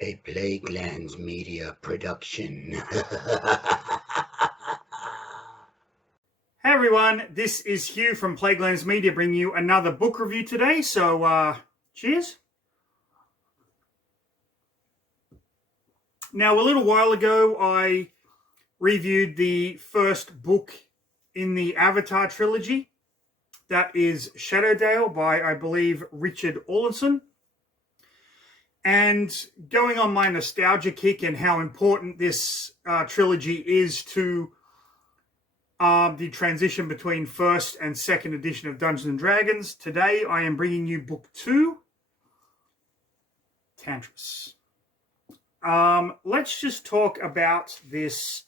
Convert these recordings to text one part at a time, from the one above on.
A Plaguelands Media production. Hey everyone, this is Hugh from Plaguelands Media bringing you another book review today. So, cheers. Now, a little while ago, I reviewed the first book in the Avatar Trilogy. That is Shadowdale by, I believe, Richard Awlinson. And going on my nostalgia kick and how important this trilogy is to the transition between first and second edition of Dungeons & Dragons. Today I am bringing you book 2, Tantras. Let's just talk about this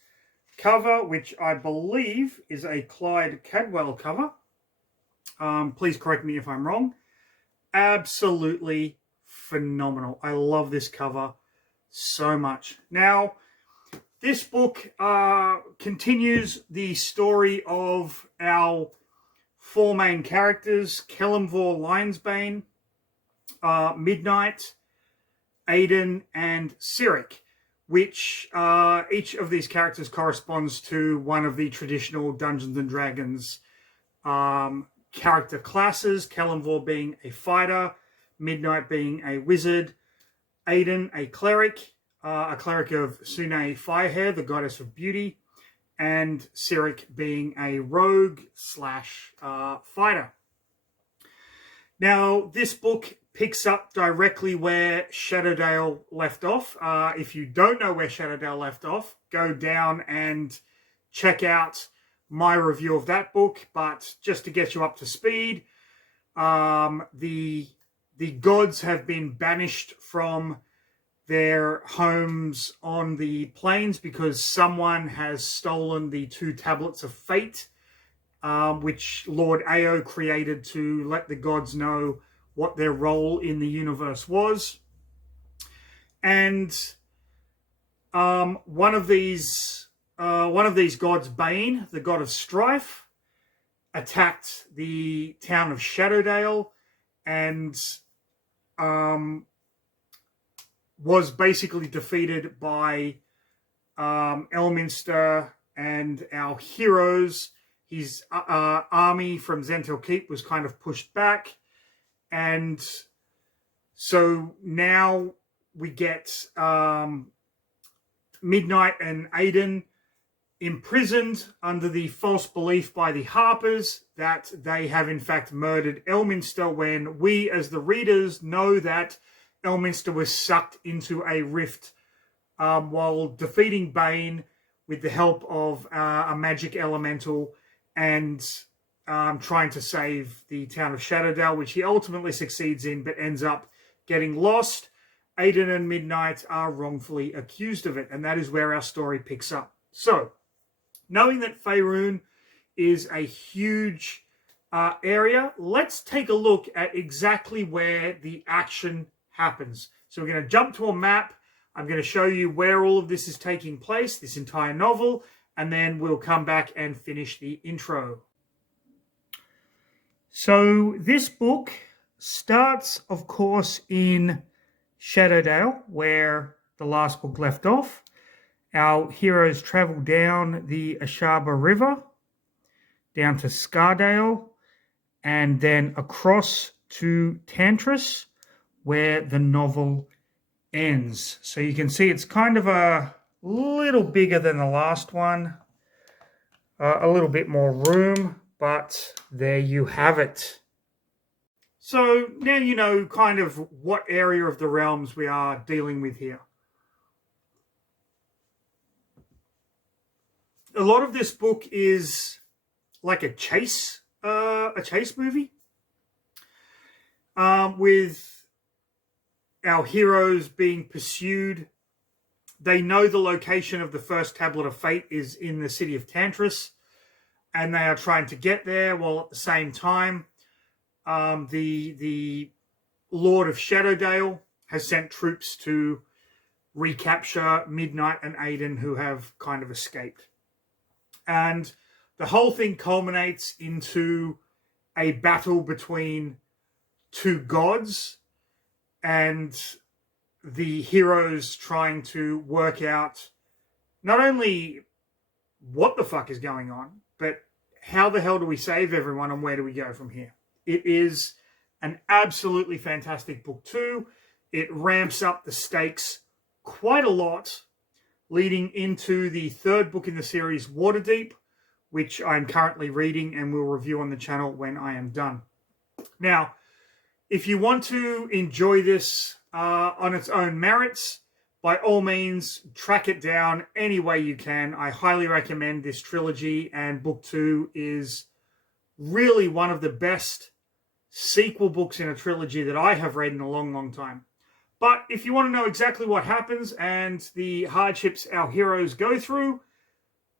cover, which I believe is a Clyde Cadwell cover. Please correct me if I'm wrong. Absolutely phenomenal. I love this cover so much. Now, this book continues the story of our four main characters, Kelemvor Lionsbane, Midnight, Aiden, and Cyric, which each of these characters corresponds to one of the traditional Dungeons & Dragons character classes, Kelemvor being a fighter, Midnight being a wizard, Aiden a cleric of Sune Firehair, the goddess of beauty, and Cyric being a rogue slash fighter. Now, this book picks up directly where Shadowdale left off. If you don't know where Shadowdale left off, go down and check out my review of that book. But just to get you up to speed, the gods have been banished from their homes on the plains because someone has stolen the 2 tablets of fate, which Lord Ao created to let the gods know what their role in the universe was. And one of these gods, Bane, the god of strife, attacked the town of Shadowdale and was basically defeated by Elminster and our heroes. His army from Zentel Keep was kind of pushed back. And so now we get Midnight and Aiden imprisoned under the false belief by the Harpers that they have in fact murdered Elminster, when we as the readers know that Elminster was sucked into a rift while defeating Bane with the help of a magic elemental and trying to save the town of Shadowdale, which he ultimately succeeds in but ends up getting lost. Aiden and Midnight are wrongfully accused of it, and that is where our story picks up. So, knowing that Faerun is a huge area, let's take a look at exactly where the action happens. So we're going to jump to a map. I'm going to show you where all of this is taking place, this entire novel, and then we'll come back and finish the intro. So this book starts, of course, in Shadowdale, where the last book left off. Our heroes travel down the Ashaba River, down to Scardale, and then across to Tantras, where the novel ends. So you can see it's kind of a little bigger than the last one, a little bit more room, but there you have it. So now you know kind of what area of the realms we are dealing with here. A lot of this book is like a chase movie, with our heroes being pursued. They know the location of the first tablet of fate is in the city of Tantras, and they are trying to get there, while at the same time, the Lord of Shadowdale has sent troops to recapture Midnight and Aiden, who have kind of escaped. And the whole thing culminates into a battle between 2 gods, and the heroes trying to work out not only what the fuck is going on, but how the hell do we save everyone and where do we go from here? It is an absolutely fantastic book too. It ramps up the stakes quite a lot, leading into the third book in the series, Waterdeep, which I'm currently reading and will review on the channel when I am done. Now, if you want to enjoy this on its own merits, by all means, track it down any way you can. I highly recommend this trilogy, and book 2 is really one of the best sequel books in a trilogy that I have read in a long, long time. But if you want to know exactly what happens and the hardships our heroes go through,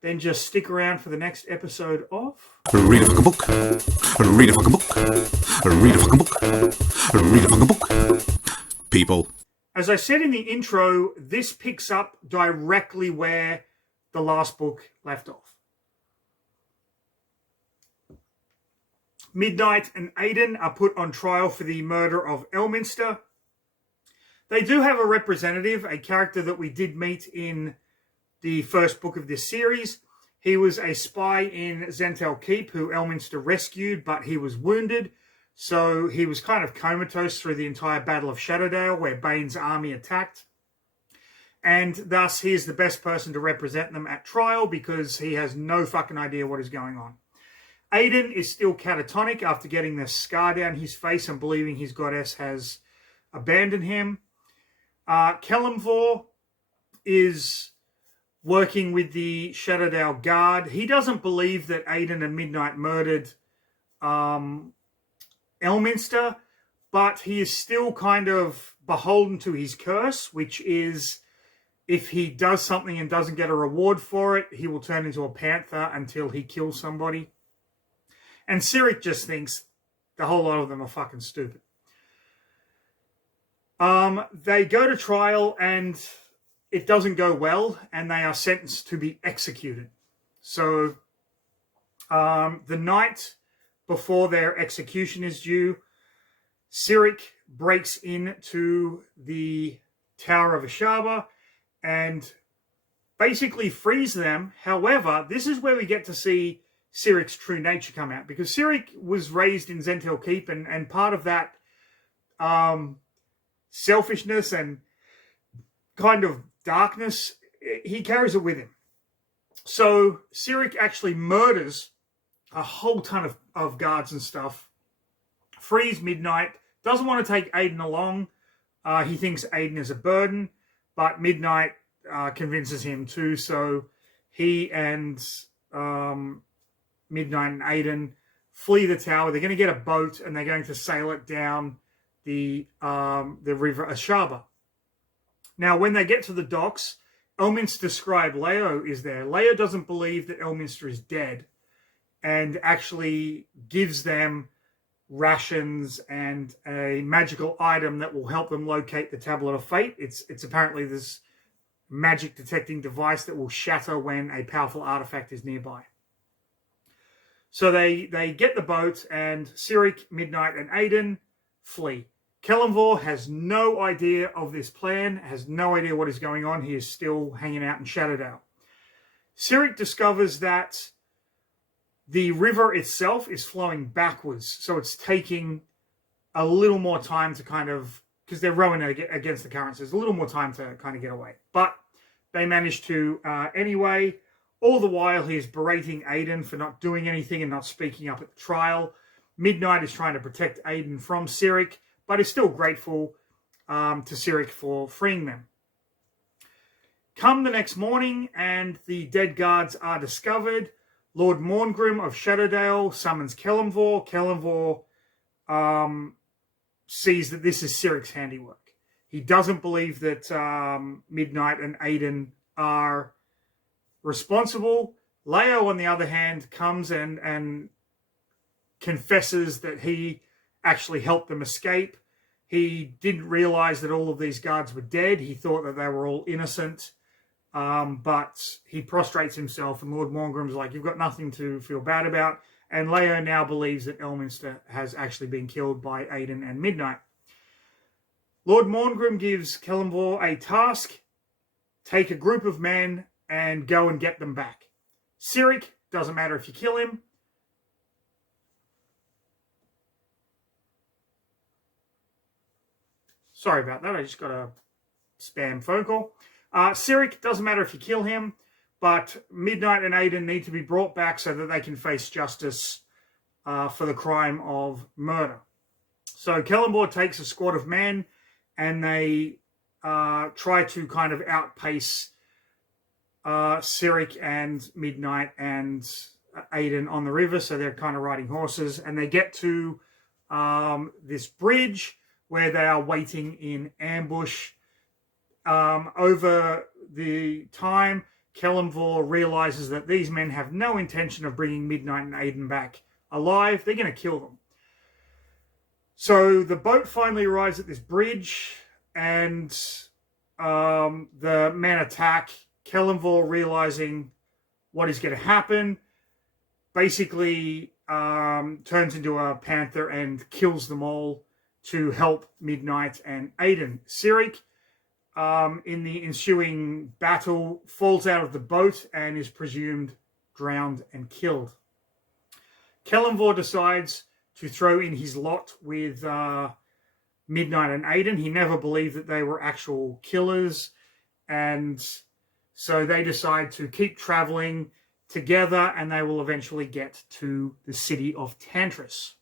then just stick around for the next episode of... Read a fucking book. Read a fucking book. Read a fucking book. Read a fucking book. People. As I said in the intro, this picks up directly where the last book left off. Midnight and Aidan are put on trial for the murder of Elminster. They do have a representative, a character that we did meet in the first book of this series. He was a spy in Zentel Keep who Elminster rescued, but he was wounded. So he was kind of comatose through the entire Battle of Shadowdale, where Bane's army attacked. And thus, he is the best person to represent them at trial because he has no fucking idea what is going on. Aidan is still catatonic after getting the scar down his face and believing his goddess has abandoned him. Kelemvor is working with the Shadowdale Guard. He doesn't believe that Aidan and Midnight murdered Elminster, but he is still kind of beholden to his curse, which is if he does something and doesn't get a reward for it, he will turn into a panther until he kills somebody. And Cyric just thinks the whole lot of them are fucking stupid. They go to trial and it doesn't go well, and they are sentenced to be executed. So the night before their execution is due, Cyric breaks into the Tower of Ashaba and basically frees them. However, this is where we get to see Cyric's true nature come out, because Cyric was raised in Zentel Keep, and part of that selfishness and kind of darkness, he carries it with him. So Cyric actually murders a whole ton of guards and stuff, frees Midnight, doesn't want to take Aidan along. He thinks Aidan is a burden, but Midnight convinces him to, so he and Midnight and Aidan flee the tower. They're going to get a boat and they're going to sail it down the river Ashaba. Now, when they get to the docks, Elminster scribe Leo is there. Leo doesn't believe that Elminster is dead and actually gives them rations and a magical item that will help them locate the Tablet of Fate. It's apparently this magic detecting device that will shatter when a powerful artifact is nearby. So they get the boat, and Cyric, Midnight, and Aidan flee. Kelemvor has no idea of this plan, has no idea what is going on. He is still hanging out in Shadowdale. Cyric discovers that the river itself is flowing backwards, so it's taking a little more time to kind of, because they're rowing against the currents, there's a little more time to kind of get away. But they manage to anyway. All the while, he is berating Aidan for not doing anything and not speaking up at the trial. Midnight is trying to protect Aidan from Cyric, but is still grateful to Cyric for freeing them. Come the next morning, and the dead guards are discovered. Lord Morngrim of Shadowdale summons Kelemvor. Kelemvor sees that this is Cyric's handiwork. He doesn't believe that Midnight and Aidan are responsible. Leo, on the other hand, comes and confesses that he actually helped them escape. He didn't realize that all of these guards were dead. He thought that they were all innocent. But he prostrates himself, and Lord Morngrim's like, you've got nothing to feel bad about. And Leo now believes that Elminster has actually been killed by Aidan and Midnight. Lord Morngrim gives Kellamvor a task: take a group of men and go and get them back. Cyric, doesn't matter if you kill him. Sorry about that, I just got a spam phone call. Cyric, doesn't matter if you kill him, but Midnight and Aiden need to be brought back so that they can face justice for the crime of murder. So Kellamvor takes a squad of men and they try to kind of outpace Cyric and Midnight and Aiden on the river. So they're kind of riding horses, and they get to this bridge where they are waiting in ambush. Over the time, Kellamvor realizes that these men have no intention of bringing Midnight and Aiden back alive. They're going to kill them. So the boat finally arrives at this bridge, and the men attack. Kellamvor, realizing what is going to happen, basically turns into a panther and kills them all to help Midnight and Aiden. Cyric, in the ensuing battle, falls out of the boat and is presumed drowned and killed. Kellamvor decides to throw in his lot with Midnight and Aiden. He never believed that they were actual killers, and so they decide to keep traveling together, and they will eventually get to the city of Tantras.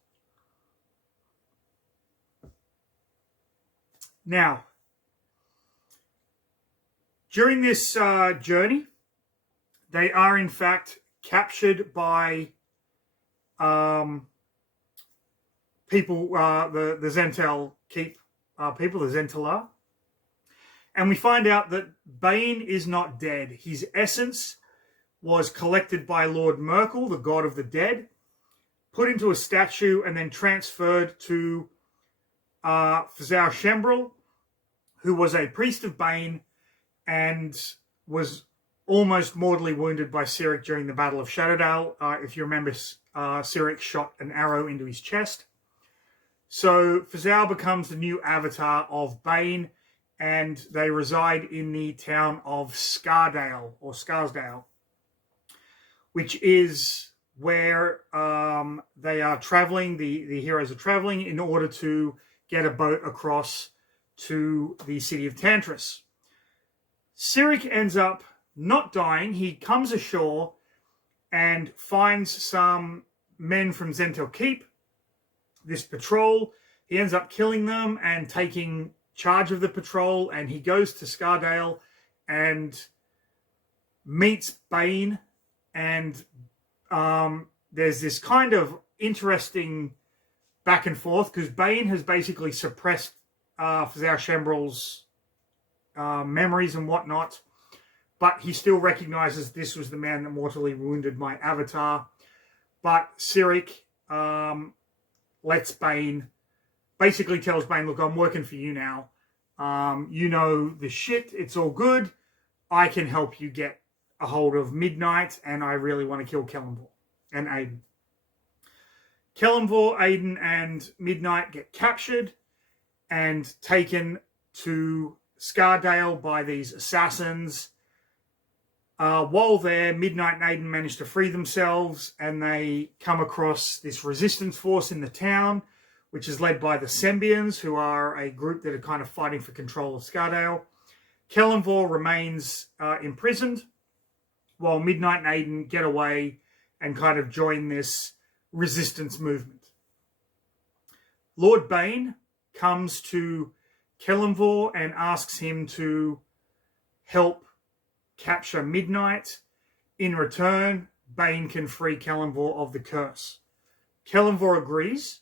Now, during this journey, they are in fact captured by people, the Zentel Keep people, the Zentelar. And we find out that Bane is not dead. His essence was collected by Lord Merkel, the god of the dead, put into a statue, and then transferred to Fazal Shembril, who was a priest of Bane and was almost mortally wounded by Cyric during the Battle of Shadowdale. If you remember, Cyric shot an arrow into his chest. So Fazal becomes the new avatar of Bane, and they reside in the town of Scarsdale, which is where they are traveling, the heroes are traveling, in order to get a boat across to the city of Tantras. Cyric ends up not dying. He comes ashore and finds some men from Zentel Keep, this patrol. He ends up killing them and taking charge of the patrol, and he goes to Scarsdale and meets Bane, and there's this kind of interesting back and forth, because Bane has basically suppressed Fazal Shembril's memories and whatnot, but he still recognizes this was the man that mortally wounded my avatar. But Cyric lets Bane, basically tells Bane, look, I'm working for you now. You know the shit, it's all good. I can help you get a hold of Midnight, and I really want to kill Kellamvor and Aiden. Kellamvor, Aiden, and Midnight get captured and taken to Scarsdale by these assassins. While there, Midnight and Aiden manage to free themselves, and they come across this resistance force in the town, which is led by the Sembians, who are a group that are kind of fighting for control of Scarsdale. Kellamvor remains imprisoned, while Midnight and Aiden get away and kind of join this resistance movement. Lord Bane comes to Kellamvor and asks him to help capture Midnight. In return, Bane can free Kellamvor of the curse. Kellamvor agrees.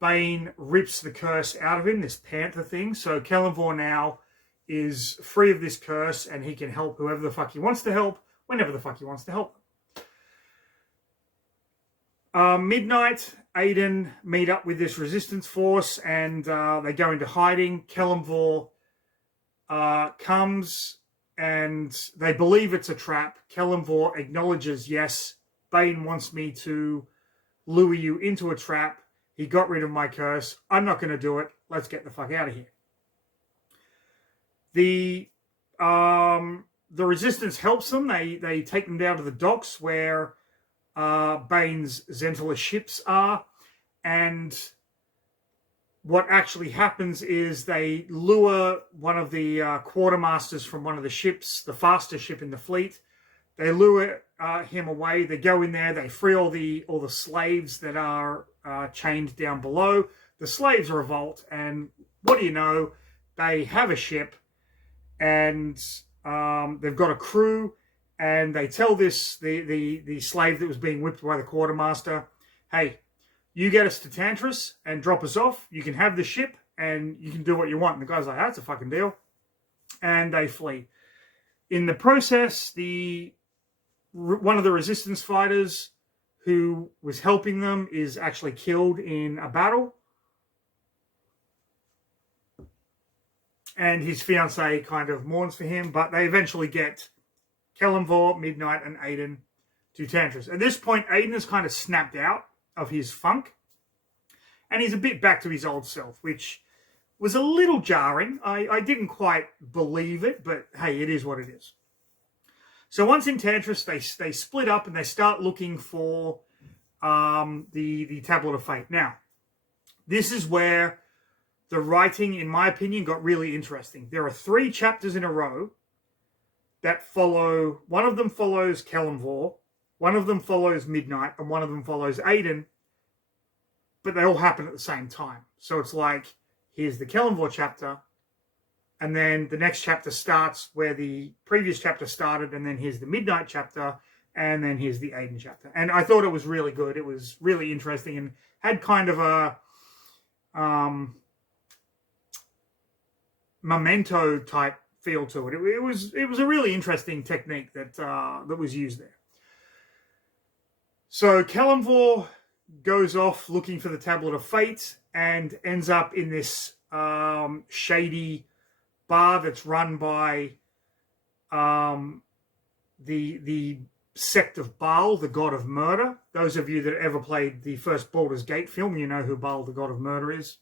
Bane rips the curse out of him, this panther thing. So Kellamvor now is free of this curse, and he can help whoever the fuck he wants to help, whenever the fuck he wants to help them. Midnight, Aiden meet up with this resistance force, and they go into hiding. Kellamvor comes, and they believe it's a trap. Kellamvor acknowledges, yes, Bane wants me to lure you into a trap. He got rid of my curse. I'm not going to do it. Let's get the fuck out of here. The Resistance helps them. They take them down to the docks where Bane's Zentala ships are, and what actually happens is they lure one of the quartermasters from one of the ships, the fastest ship in the fleet. They lure him away. They go in there. They free all the slaves that are chained down below. The slaves revolt, and what do you know? They have a ship, and they've got a crew. And they tell the slave that was being whipped by the quartermaster, "Hey, you get us to Tantras and drop us off. You can have the ship and you can do what you want." And the guy's like, "That's a fucking deal." And they flee. In the process, one of the resistance fighters who was helping them is actually killed in a battle. And his fiancée kind of mourns for him, but they eventually get Kelemvor, Midnight, and Aiden to Tantras. At this point, Aiden has kind of snapped out of his funk, and he's a bit back to his old self, which was a little jarring. I didn't quite believe it, but hey, it is what it is. So once in Tantras, they split up and they start looking for the Tablet of Fate. Now, this is where the writing, in my opinion, got really interesting. There are 3 chapters in a row that follow. One of them follows Kelemvor, one of them follows Midnight, and one of them follows Aiden, but they all happen at the same time. So it's like, here's the Kelemvor chapter, and then the next chapter starts where the previous chapter started, and then here's the Midnight chapter, and then here's the Aiden chapter. And I thought it was really good. It was really interesting and had kind of a memento type feel to it. It was a really interesting technique that was used there. So Kelemvor goes off looking for the Tablet of Fate and ends up in this shady bar that's run by the sect of Baal, the god of murder. Those of you that ever played the first Baldur's Gate film, you know who Baal, the god of murder, is.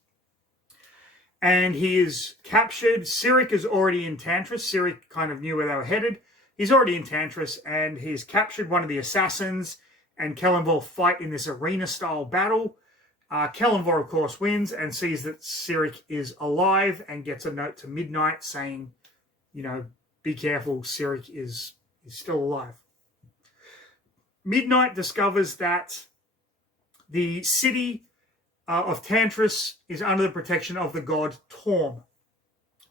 And he is captured. Cyric is already in Tantras. Cyric kind of knew where they were headed. He's already in Tantras, and he's captured one of the assassins, and Kelemvor fight in this arena-style battle. Kelemvor, of course, wins and sees that Cyric is alive and gets a note to Midnight saying, be careful, Cyric is still alive. Midnight discovers that the city of Tantras is under the protection of the god Torm.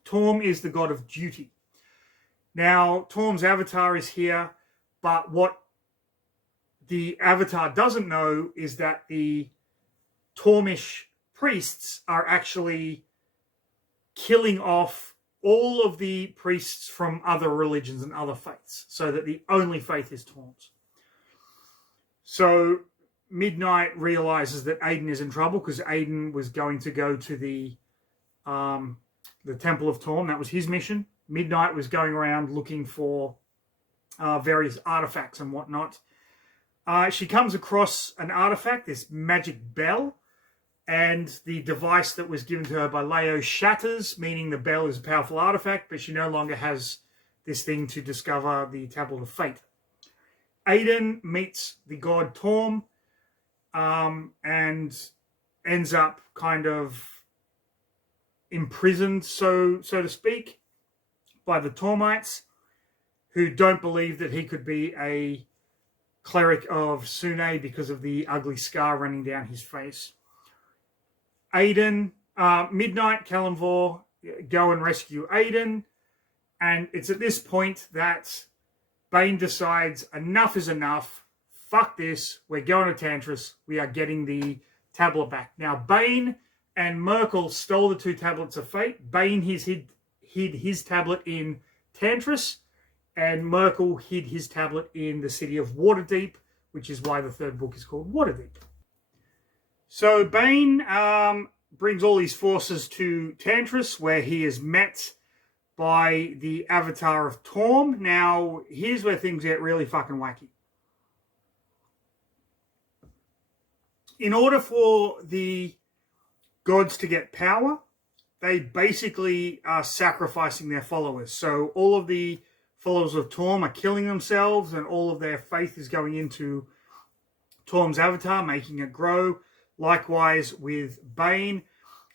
Torm is the god of duty. Now, Torm's avatar is here, but what the avatar doesn't know is that the Tormish priests are actually killing off all of the priests from other religions and other faiths, so that the only faith is Torm's. So Midnight realizes that Aiden is in trouble because Aiden was going to go to the Temple of Torm. That was his mission. Midnight was going around looking for various artifacts and whatnot. She comes across an artifact, this magic bell, and the device that was given to her by Leo shatters, meaning the bell is a powerful artifact, but she no longer has this thing to discover the Tablet of Fate. Aiden meets the god Torm and ends up kind of imprisoned, so to speak, by the Tormites, who don't believe that he could be a cleric of Sune because of the ugly scar running down his face. Aiden, Midnight, Kelemvor go and rescue Aiden, and it's at this point that Bane decides enough is enough. Fuck this. We're going to Tantras. We are getting the tablet back. Now, Bane and Merkel stole the 2 tablets of fate. Bane hid his tablet in Tantras, and Merkel hid his tablet in the city of Waterdeep, which is why the 3rd book is called Waterdeep. So Bane brings all his forces to Tantras, where he is met by the Avatar of Torm. Now, here's where things get really fucking wacky. In order for the gods to get power, they basically are sacrificing their followers. So all of the followers of Torm are killing themselves, and all of their faith is going into Torm's avatar, making it grow. Likewise with Bane.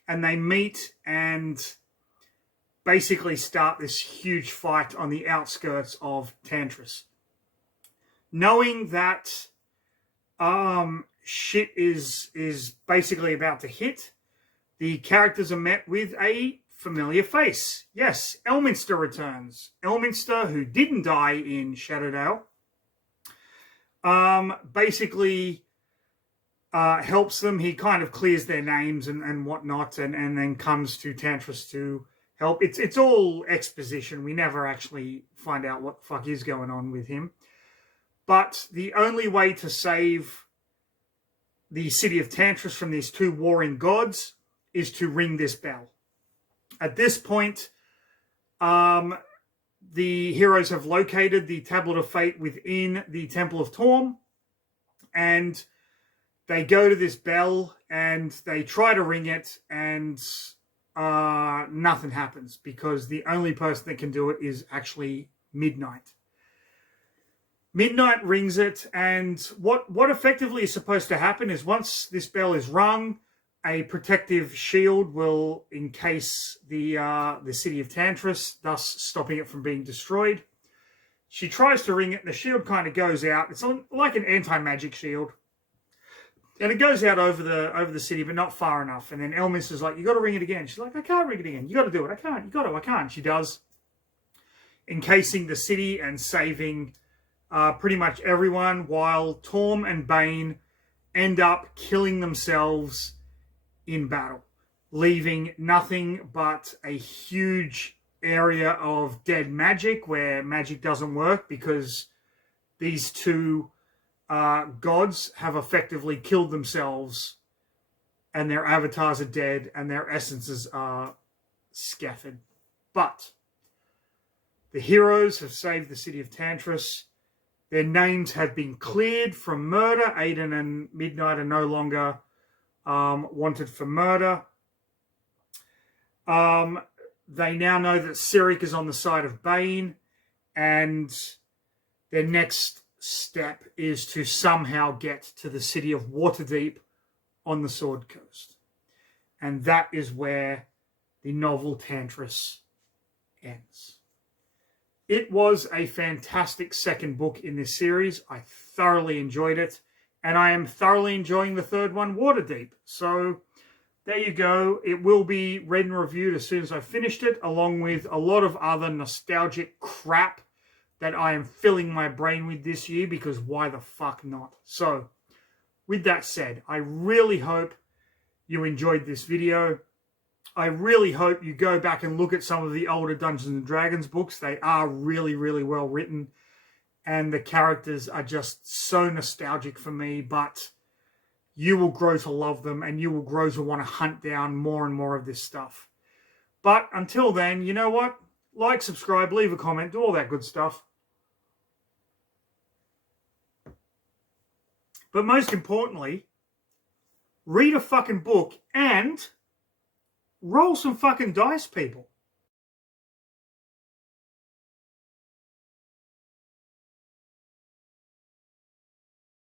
And they meet and basically start this huge fight on the outskirts of Tantras. Knowing that shit is basically about to hit, the characters are met with a familiar face. Yes, Elminster returns. Elminster, who didn't die in Shadowdale, basically helps them. He kind of clears their names and whatnot, and then comes to Tantras to help. It's all exposition. We never actually find out what the fuck is going on with him. But the only way to save the city of Tantras from these two warring gods is to ring this bell. At this point, the heroes have located the Tablet of Fate within the Temple of Torm, and they go to this bell and they try to ring it, and nothing happens because the only person that can do it is actually Midnight. Midnight rings it, and what effectively is supposed to happen is once this bell is rung, a protective shield will encase the city of Tantras, thus stopping it from being destroyed. She tries to ring it, and the shield kind of goes out. It's like an anti-magic shield. And it goes out over the city, but not far enough. And then Elminster's like, you got to ring it again. She's like, I can't ring it again. You got to do it. I can't. You got to. I can't. She does. Encasing the city and saving pretty much everyone, while Torm and Bane end up killing themselves in battle, leaving nothing but a huge area of dead magic where magic doesn't work because these two gods have effectively killed themselves, and their avatars are dead and their essences are scattered. But the heroes have saved the city of Tantras. Their names have been cleared from murder. Aiden and Midnight are no longer wanted for murder. They now know that Cyric is on the side of Bane, and their next step is to somehow get to the city of Waterdeep on the Sword Coast. And that is where the novel Tantras ends. It was a fantastic second book in this series. I thoroughly enjoyed it. And I am thoroughly enjoying the third one, Waterdeep. So there you go. It will be read and reviewed as soon as I've finished it, along with a lot of other nostalgic crap that I am filling my brain with this year, because why the fuck not? So, with that said, I really hope you enjoyed this video. I really hope you go back and look at some of the older Dungeons & Dragons books. They are really, really well written. And the characters are just so nostalgic for me. But you will grow to love them, and you will grow to want to hunt down more and more of this stuff. But until then, you know what? Like, subscribe, leave a comment, do all that good stuff. But most importantly, read a fucking book and roll some fucking dice, people.